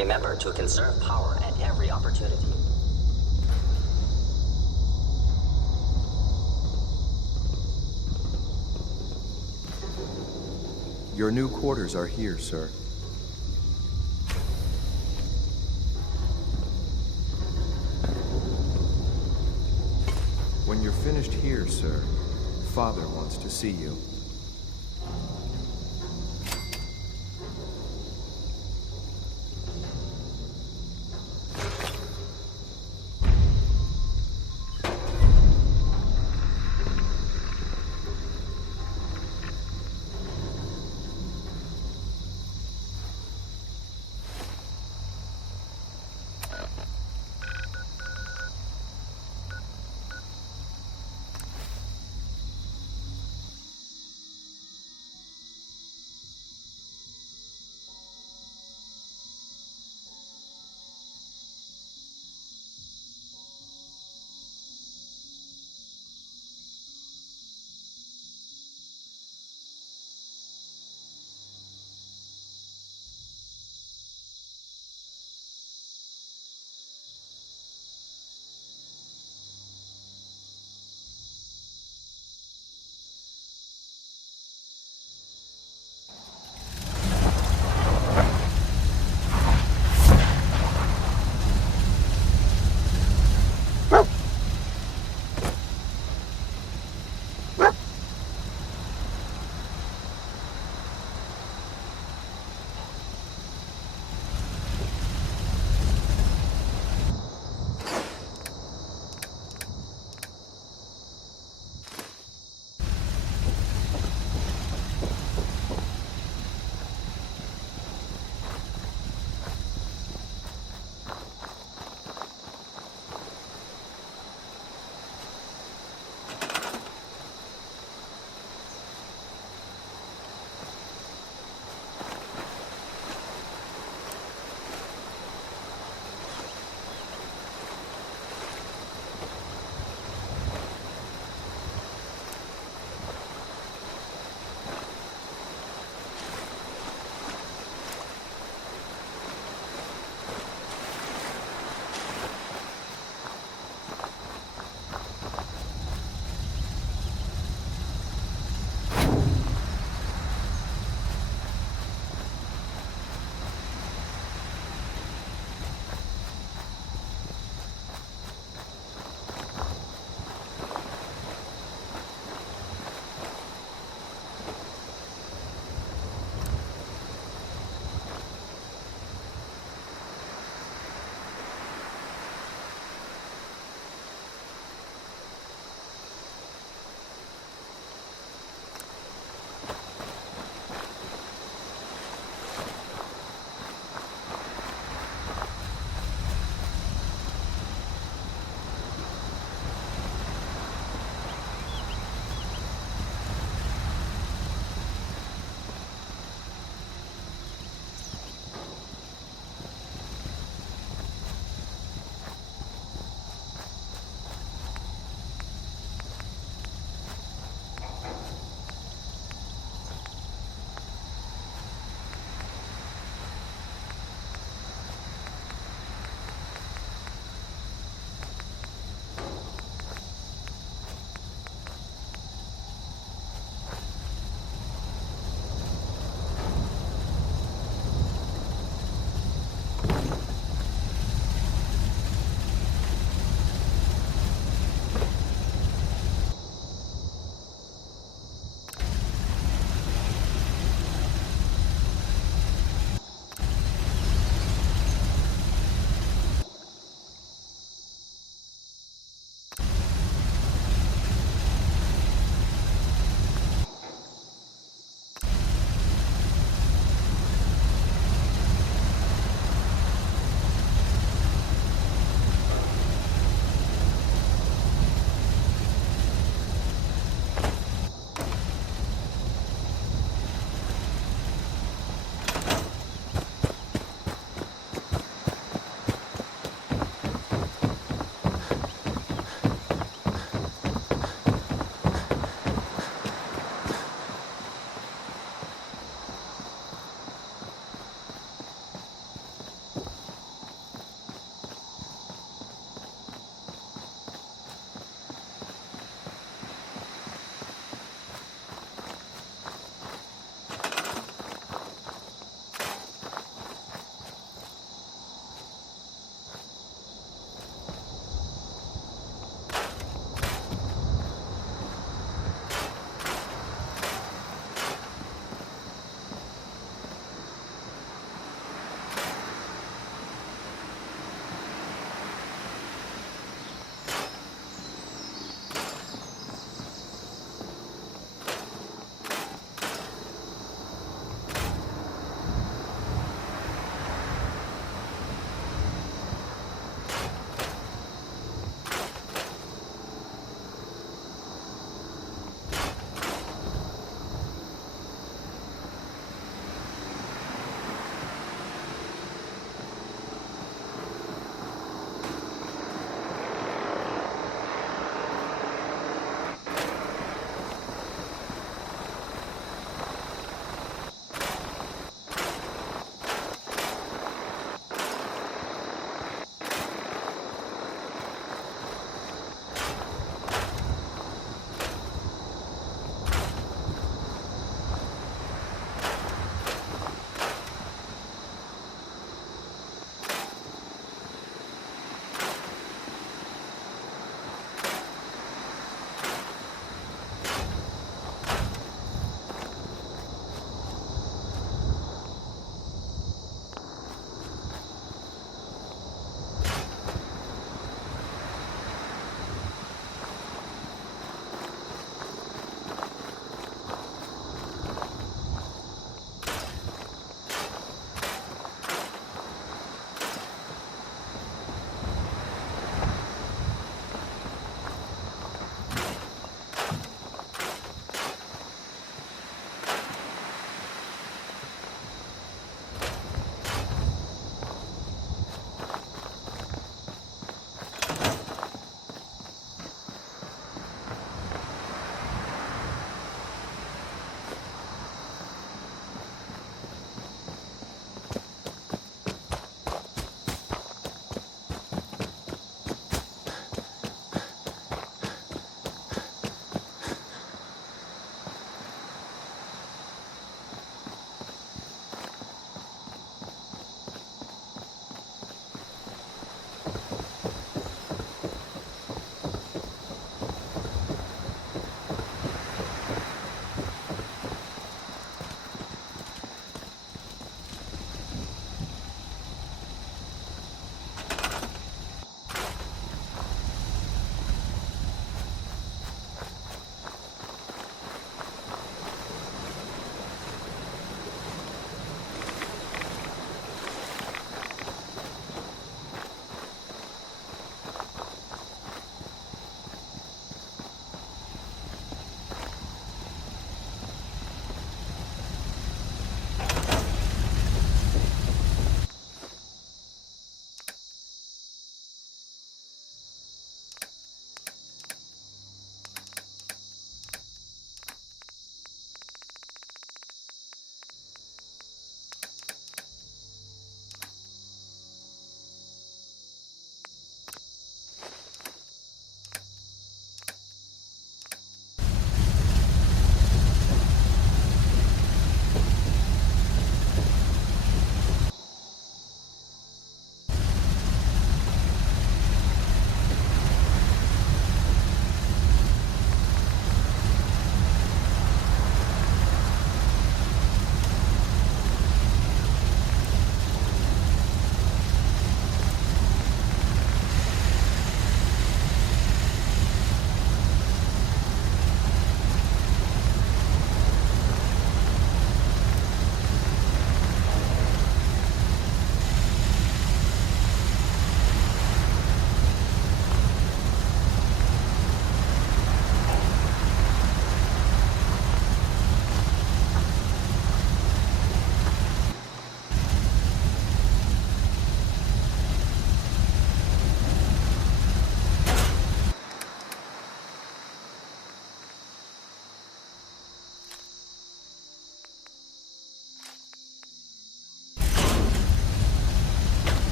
Remember to conserve power at every opportunity. Your new quarters are here, sir. When you're finished here, sir, Father wants to see you.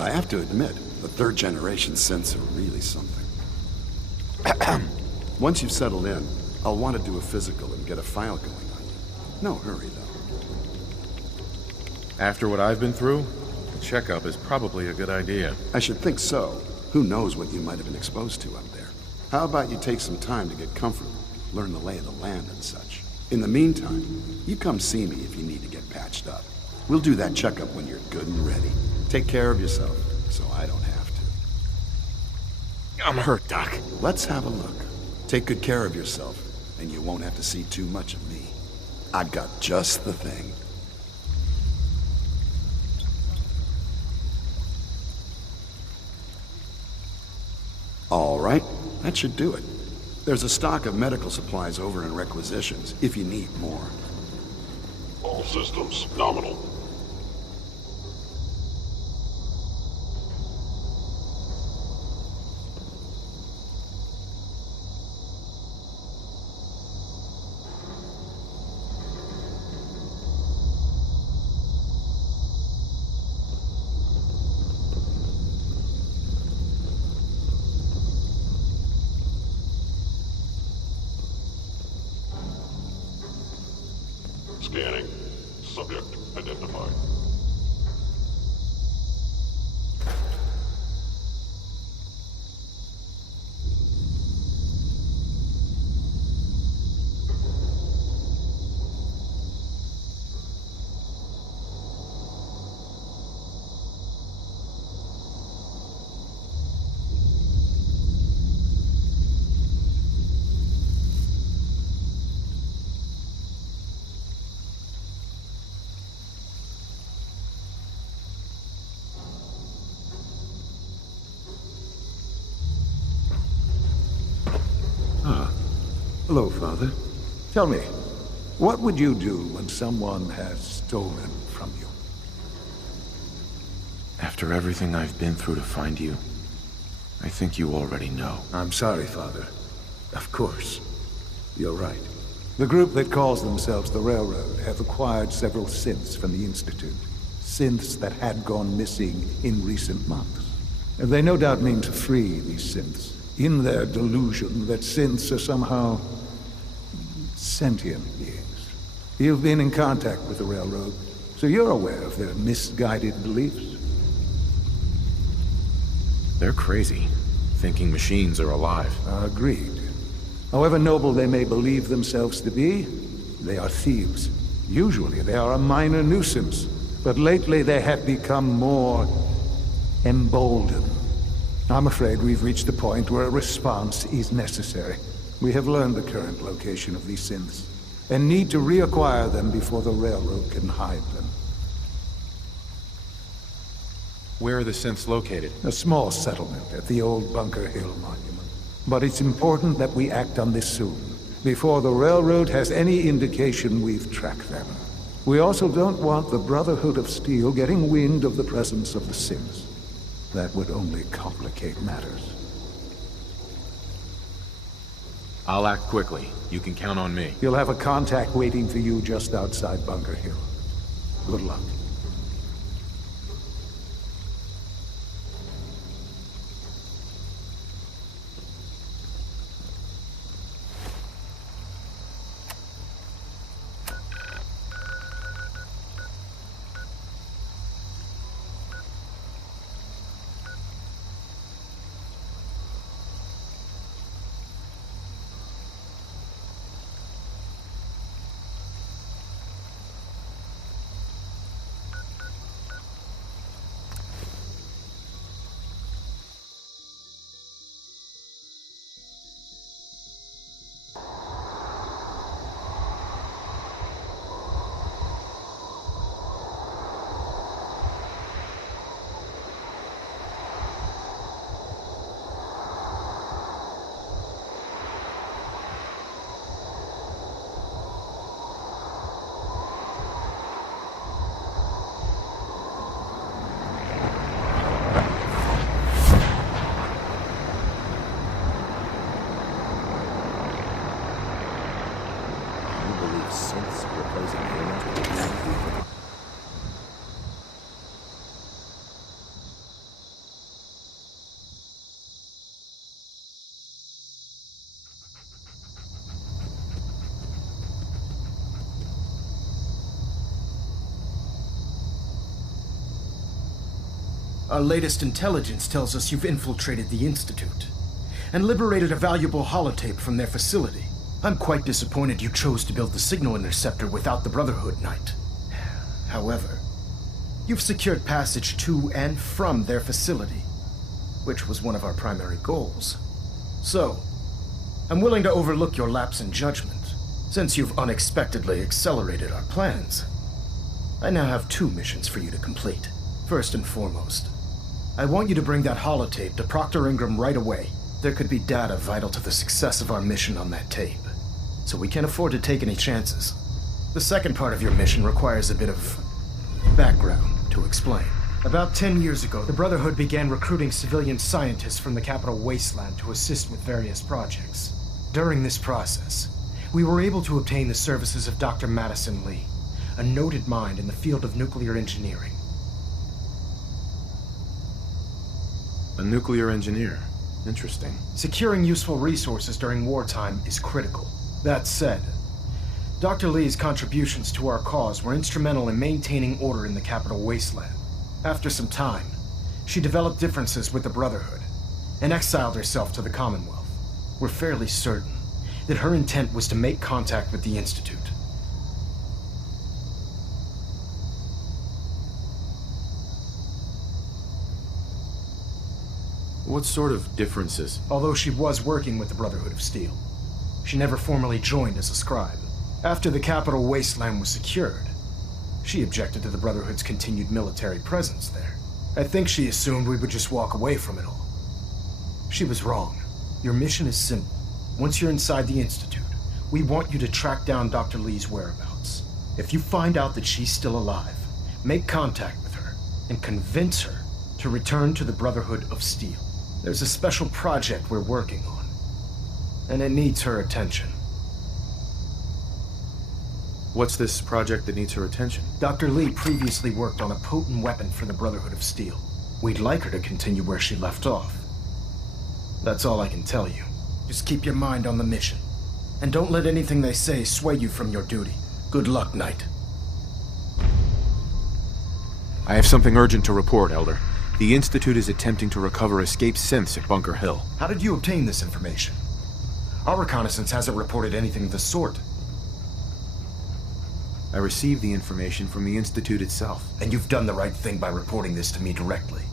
I have to admit, the third-generation synths are really something. Once you've settled in, I'll want to do a physical and get a file going on you. No hurry, though. After what I've been through, a checkup is probably a good idea. I should think so. Who knows what you might have been exposed to up there? How about you take some time to get comfortable, learn the lay of the land and such. In the meantime, you come see me if you need to get patched up. We'll do that checkup when you're good and ready. Take care of yourself, so I don't have to. I'm hurt, Doc. Let's have a look. Take good care of yourself, and you won't have to see too much of me. I've got just the thing. All right, that should do it. There's a stock of medical supplies over in requisitions, if you need more. All systems nominal. Scanning. Subject identified. Hello, Father. Tell me, what would you do when someone has stolen from you? After everything I've been through to find you, I think you already know. I'm sorry, Father. Of course. You're right. The group that calls themselves the Railroad have acquired several synths from the Institute. Synths that had gone missing in recent months. And they no doubt mean to free these synths, in their delusion that synths are somehow sentient beings. You've been in contact with the Railroad, so you're aware of their misguided beliefs. They're crazy, thinking machines are alive. Agreed. However noble they may believe themselves to be, they are thieves. Usually they are a minor nuisance, but lately they have become more emboldened. I'm afraid we've reached the point where a response is necessary. We have learned the current location of these synths, and need to reacquire them before the Railroad can hide them. Where are the synths located? A small settlement at the old Bunker Hill Monument. But it's important that we act on this soon, before the Railroad has any indication we've tracked them. We also don't want the Brotherhood of Steel getting wind of the presence of the synths. That would only complicate matters. I'll act quickly. You can count on me. You'll have a contact waiting for you just outside Bunker Hill. Good luck. Our latest intelligence tells us you've infiltrated the Institute and liberated a valuable holotape from their facility. I'm quite disappointed you chose to build the signal interceptor without the Brotherhood, Knight. However, you've secured passage to and from their facility, which was one of our primary goals. So, I'm willing to overlook your lapse in judgment, since you've unexpectedly accelerated our plans. I now have 2 missions for you to complete. First and foremost, I want you to bring that holotape to Proctor Ingram right away. There could be data vital to the success of our mission on that tape, so we can't afford to take any chances. The second part of your mission requires a bit of background to explain. About 10 years ago, the Brotherhood began recruiting civilian scientists from the capital wasteland to assist with various projects. During this process, we were able to obtain the services of Dr. Madison Lee, a noted mind in the field of nuclear engineering. A nuclear engineer. Interesting. Securing useful resources during wartime is critical. That said, Dr. Lee's contributions to our cause were instrumental in maintaining order in the capital wasteland. After some time, she developed differences with the Brotherhood and exiled herself to the Commonwealth. We're fairly certain that her intent was to make contact with the Institute. What sort of differences? Although she was working with the Brotherhood of Steel, she never formally joined as a scribe. After the capital wasteland was secured, she objected to the Brotherhood's continued military presence there. I think she assumed we would just walk away from it all. She was wrong. Your mission is simple. Once you're inside the Institute, we want you to track down Dr. Lee's whereabouts. If you find out that she's still alive, make contact with her and convince her to return to the Brotherhood of Steel. There's a special project we're working on, and it needs her attention. What's this project that needs her attention? Dr. Lee previously worked on a potent weapon for the Brotherhood of Steel. We'd like her to continue where she left off. That's all I can tell you. Just keep your mind on the mission, and don't let anything they say sway you from your duty. Good luck, Knight. I have something urgent to report, Elder. The Institute is attempting to recover escaped synths at Bunker Hill. How did you obtain this information? Our reconnaissance hasn't reported anything of the sort. I received the information from the Institute itself. And you've done the right thing by reporting this to me directly.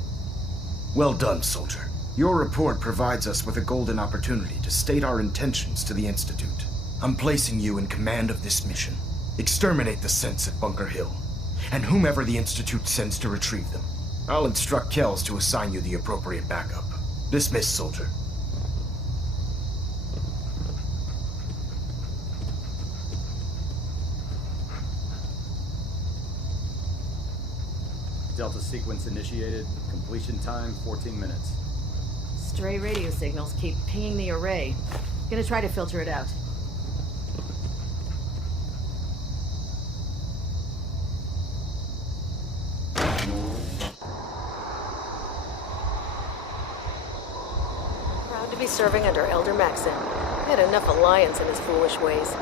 Well done, soldier. Your report provides us with a golden opportunity to state our intentions to the Institute. I'm placing you in command of this mission. Exterminate the synths at Bunker Hill, and whomever the Institute sends to retrieve them. I'll instruct Kells to assign you the appropriate backup. Dismissed, soldier. Delta sequence initiated. Completion time 14 minutes. Stray radio signals keep pinging the array. Gonna try to filter it out. Proud to be serving under Elder Maxim. Had enough alliance in his foolish ways.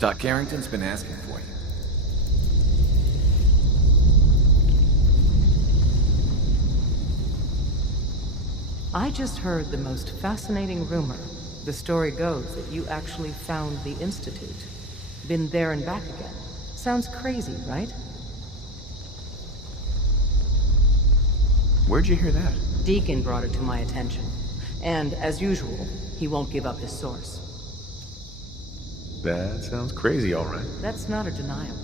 Doc Carrington's been asking for you. I just heard the most fascinating rumor. The story goes that you actually found the Institute. Been there and back again. Sounds crazy, right? Where'd you hear that? Deacon brought it to my attention. And, as usual, he won't give up his source. That sounds crazy, all right. That's not a denial.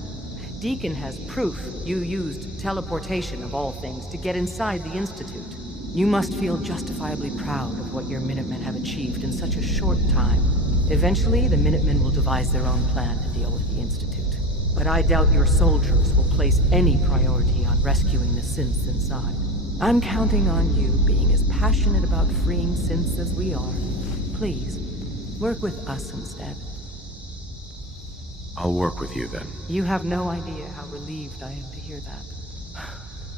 Deacon has proof you used teleportation of all things to get inside the Institute. You must feel justifiably proud of what your Minutemen have achieved in such a short time. Eventually, the Minutemen will devise their own plan to deal with the Institute. But I doubt your soldiers will place any priority on rescuing the synths inside. I'm counting on you being as passionate about freeing synths as we are. Please, work with us instead. I'll work with you then. You have no idea how relieved I am to hear that.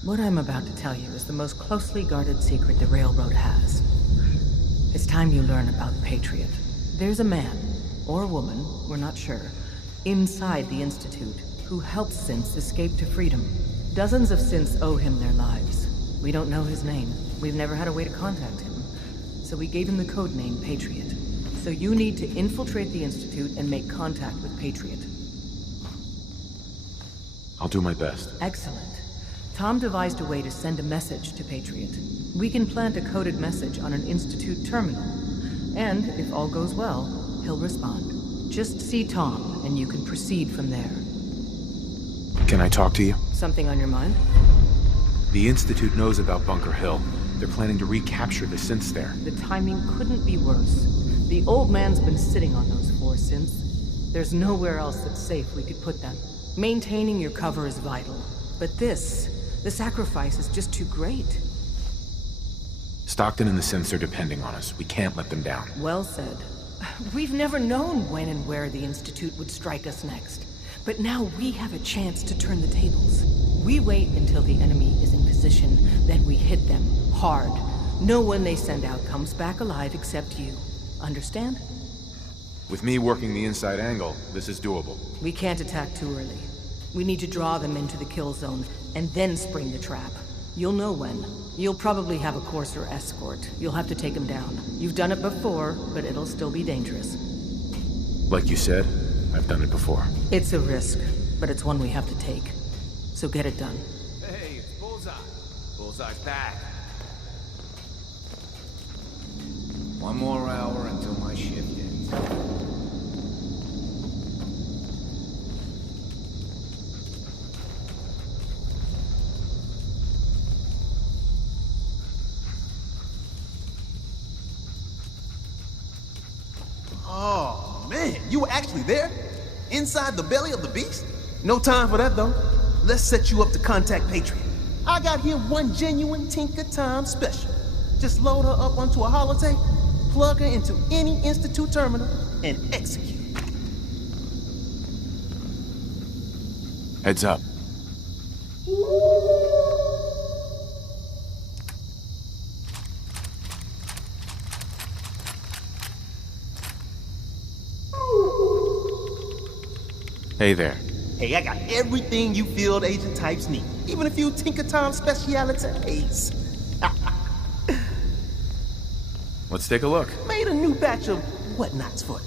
What I'm about to tell you is the most closely guarded secret the Railroad has. It's time you learn about Patriot. There's a man, or a woman, we're not sure, inside the Institute, who helps synths escape to freedom. Dozens of synths owe him their lives. We don't know his name. We've never had a way to contact him. So we gave him the code name Patriot. So you need to infiltrate the Institute and make contact with Patriot. I'll do my best. Excellent. Tom devised a way to send a message to Patriot. We can plant a coded message on an Institute terminal. And, if all goes well, he'll respond. Just see Tom, and you can proceed from there. Can I talk to you? Something on your mind? The Institute knows about Bunker Hill. They're planning to recapture the synths there. The timing couldn't be worse. The old man's been sitting on those 4 synths. There's nowhere else that's safe we could put them. Maintaining your cover is vital. But the sacrifice is just too great. Stockton and the synths are depending on us. We can't let them down. Well said. We've never known when and where the Institute would strike us next. But now we have a chance to turn the tables. We wait until the enemy is in position, then we hit them hard. No one they send out comes back alive except you. Understand? With me working the inside angle, this is doable. We can't attack too early. We need to draw them into the kill zone, and then spring the trap. You'll know when. You'll probably have a Courser escort. You'll have to take them down. You've done it before, but it'll still be dangerous. Like you said, I've done it before. It's a risk, but it's one we have to take. So get it done. Hey, it's Bullseye. Bullseye's back. One more hour until my shift ends. Oh, man, you were actually there? Inside the belly of the beast? No time for that, though. Let's set you up to contact Patriot. I got here one genuine Tinker Time special. Just load her up onto a holotape, plug her into any Institute terminal, and execute. Heads up. Hey there. Hey, I got everything you field agent types need. Even a few Tinker Time specialities. Let's take a look. Made a new batch of whatnots for you.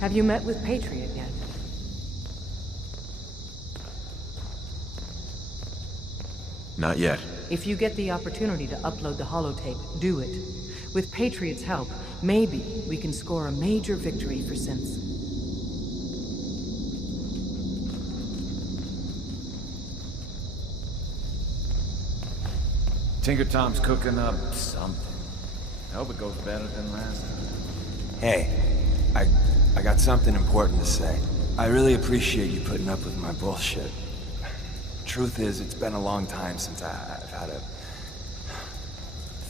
Have you met with Patriot yet? Not yet. If you get the opportunity to upload the holotape, do it. With Patriot's help, maybe we can score a major victory for synths. Tinker Tom's cooking up something. I hope it goes better than last time. Hey, I got something important to say. I really appreciate you putting up with my bullshit. Truth is, it's been a long time since I've had a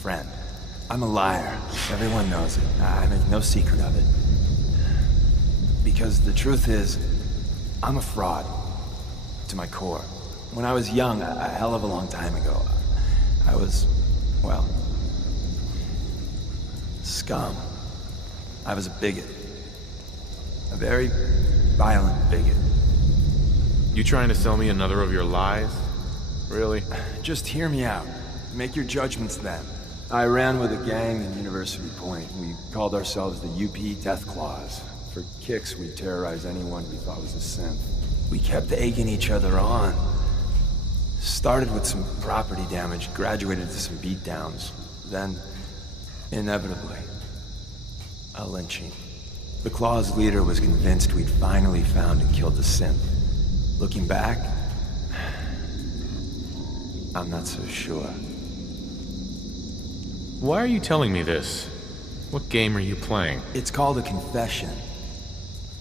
friend. I'm a liar. Everyone knows it. I make no secret of it. Because the truth is, I'm a fraud. To my core. When I was young, a hell of a long time ago, I was, well, scum. I was a bigot. A very violent bigot. You trying to sell me another of your lies? Really? Just hear me out. Make your judgments then. I ran with a gang in University Point. We called ourselves the UP Death Claws. For kicks, we'd terrorize anyone we thought was a synth. We kept egging each other on. Started with some property damage, graduated to some beatdowns. Then, Inevitably. A lynching. The Claw's leader was convinced we'd finally found and killed the synth. Looking back, I'm not so sure. Why are you telling me this? What game are you playing? It's called a confession.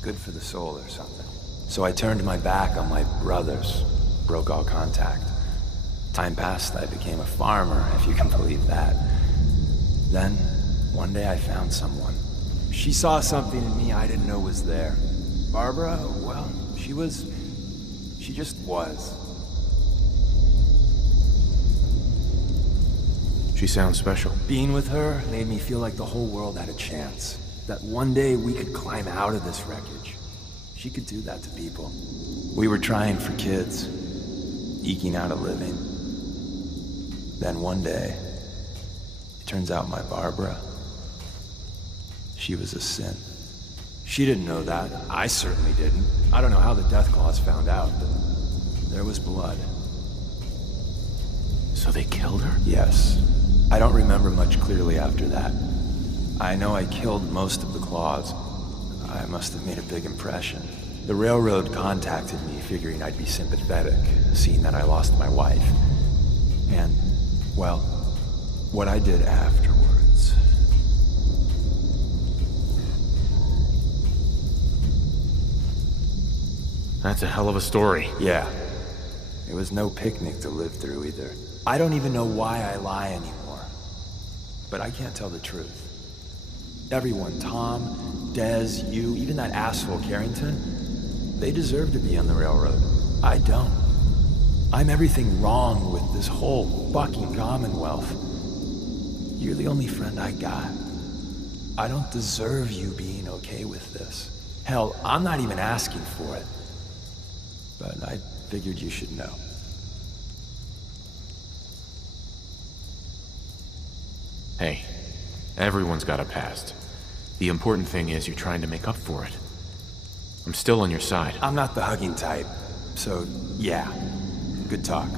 Good for the soul or something. So I turned my back on my brothers, broke all contact. Time passed, I became a farmer, if you can believe that. Then, one day I found someone. She saw something in me I didn't know was there. Barbara, well, she just was. She sounds special. Being with her made me feel like the whole world had a chance. That one day we could climb out of this wreckage. She could do that to people. We were trying for kids, eking out a living. Then one day, it turns out my Barbara, she was a sin. She didn't know that. I certainly didn't. I don't know how the Deathclaws found out, but there was blood. So they killed her? Yes. I don't remember much clearly after that. I know I killed most of the Claws. I must have made a big impression. The railroad contacted me figuring I'd be sympathetic, seeing that I lost my wife. And, well, what I did afterwards. That's a hell of a story. Yeah. It was no picnic to live through either. I don't even know why I lie anymore. But I can't tell the truth. Everyone, Tom, Dez, you, even that asshole Carrington, they deserve to be on the railroad. I don't. I'm everything wrong with this whole fucking Commonwealth. You're the only friend I got. I don't deserve you being okay with this. Hell, I'm not even asking for it. But I figured you should know. Hey, everyone's got a past. The important thing is you're trying to make up for it. I'm still on your side. I'm not the hugging type, so yeah, good talk.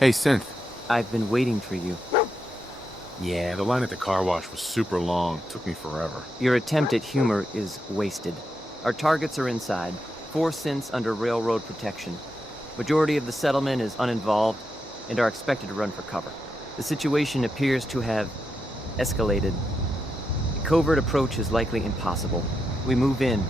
Hey, Synth. I've been waiting for you. Yeah, the line at the car wash was super long. Took me forever. Your attempt at humor is wasted. Our targets are inside. 4 synths under railroad protection. Majority of the settlement is uninvolved and are expected to run for cover. The situation appears to have escalated. A covert approach is likely impossible. We move in,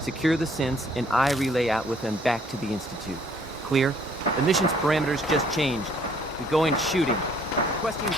secure the synths, and I relay out with them back to the Institute. Clear? The mission's parameters just changed. We go in shooting. Requesting...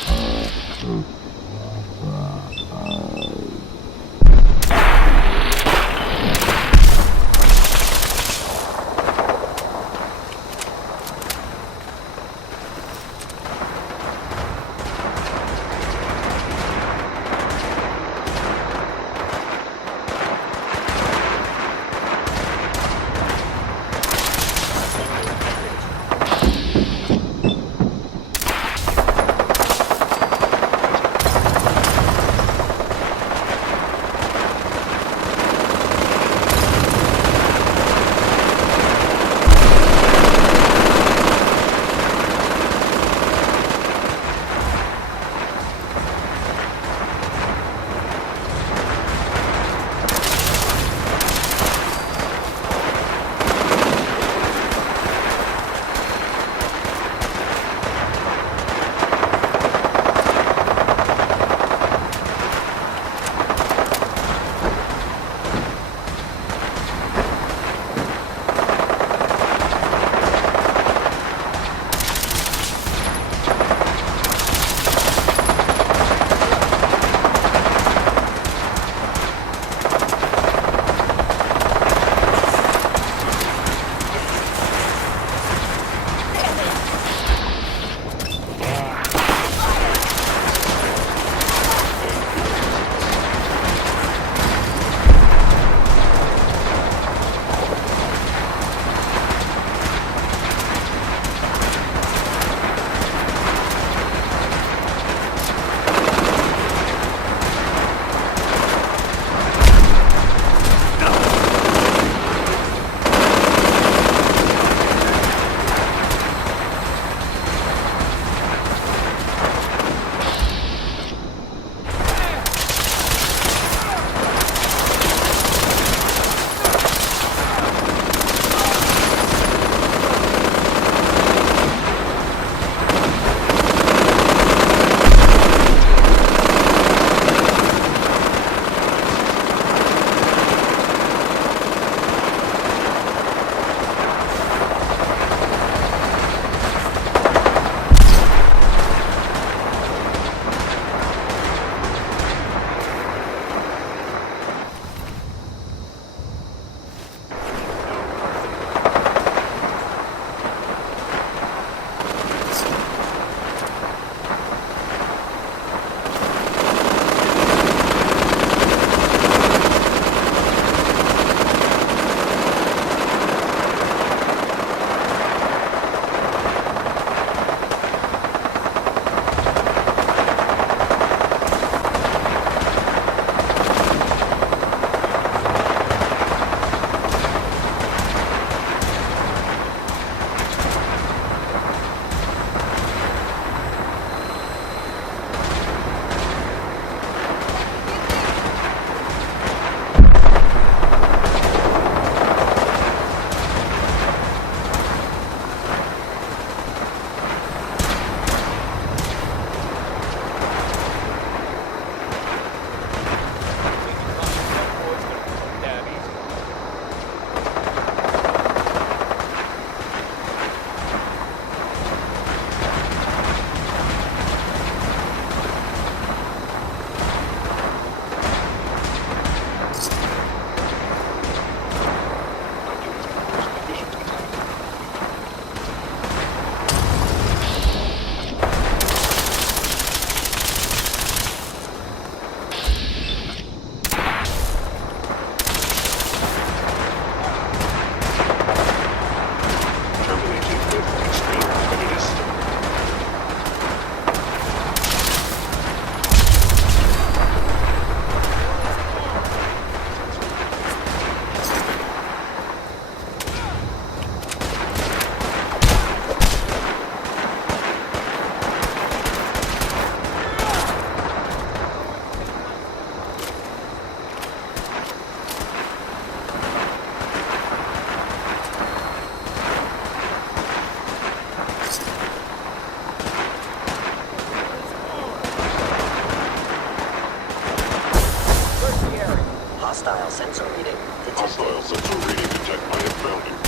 Hostile sensor reading detected. Hostile sensor reading detect. I have found it.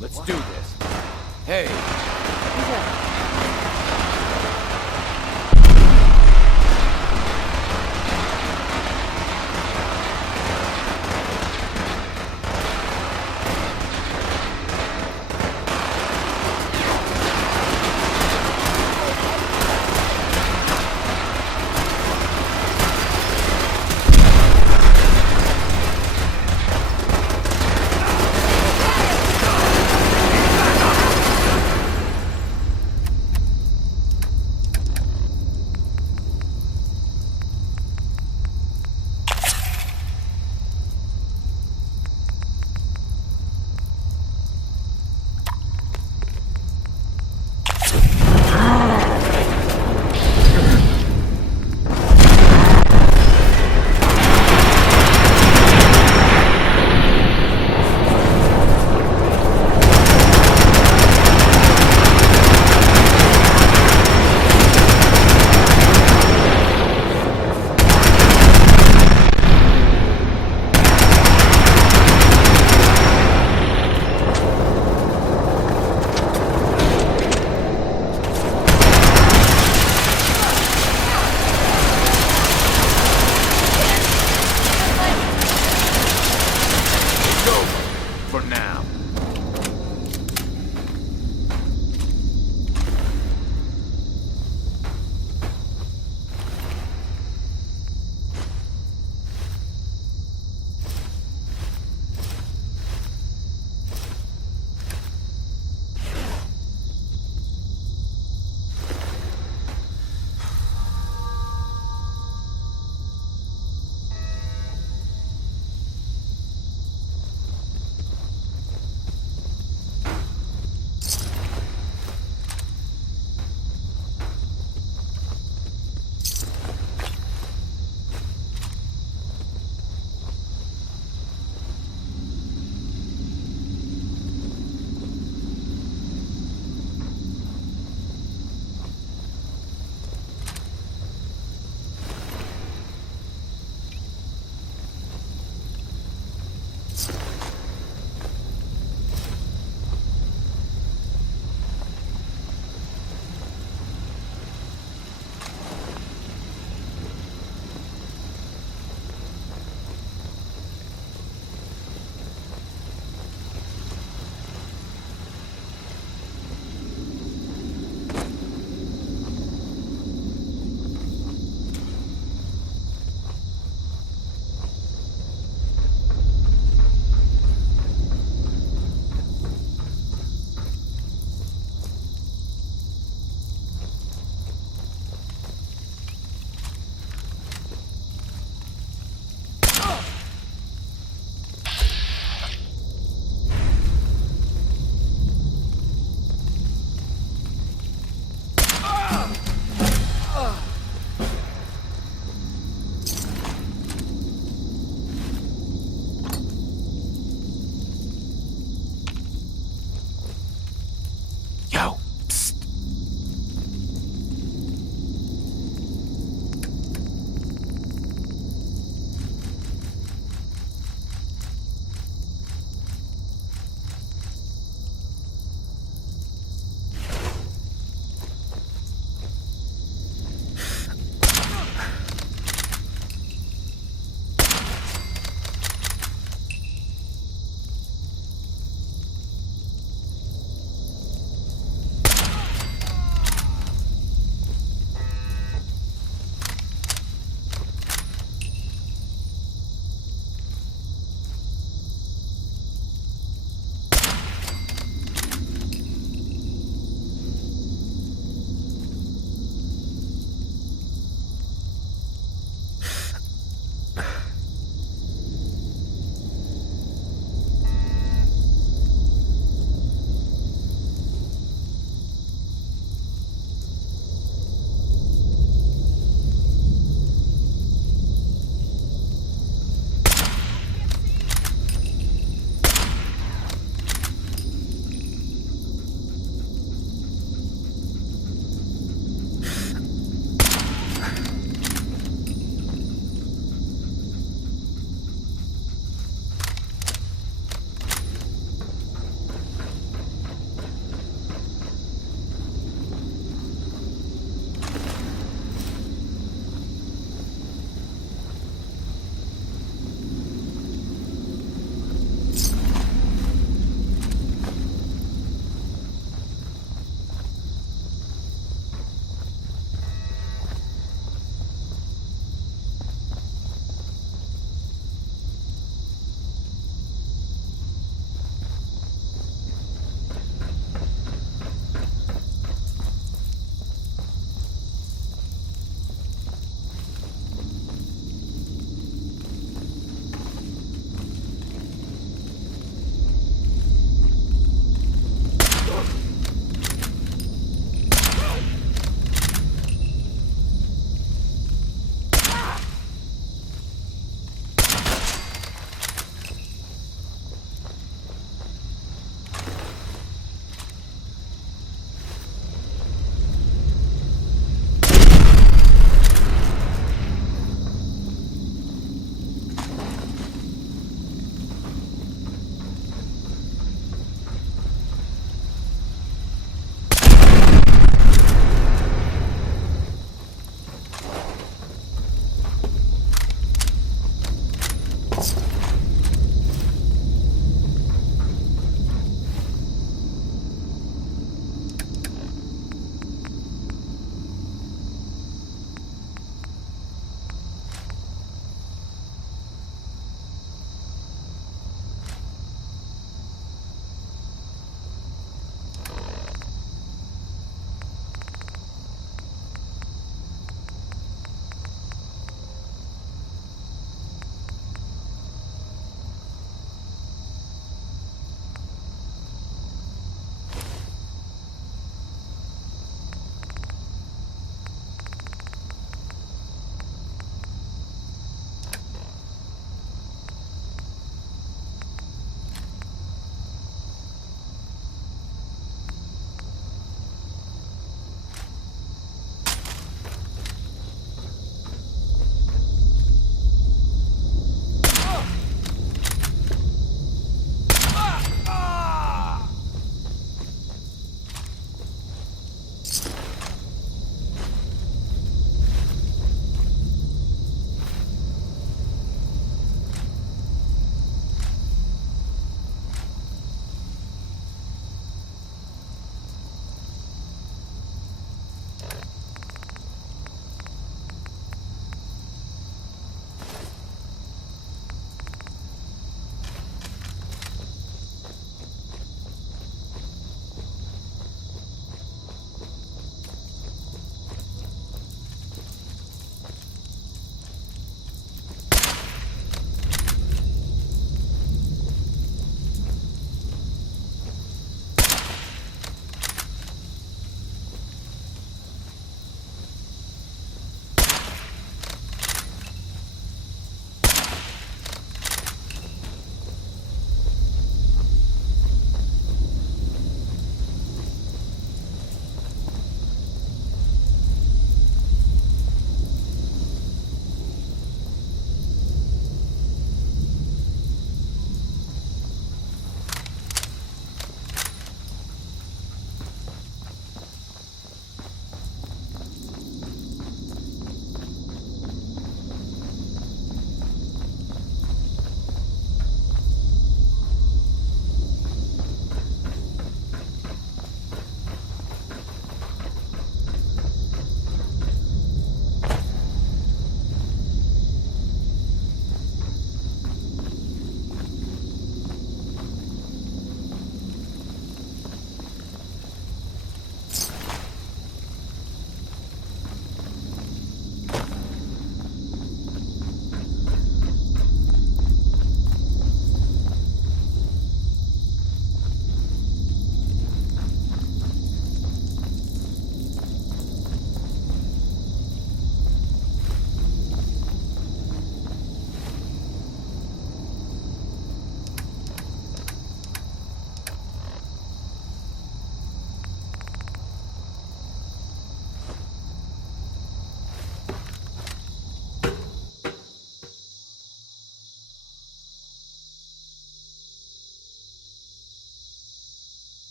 Let's do this. Hey!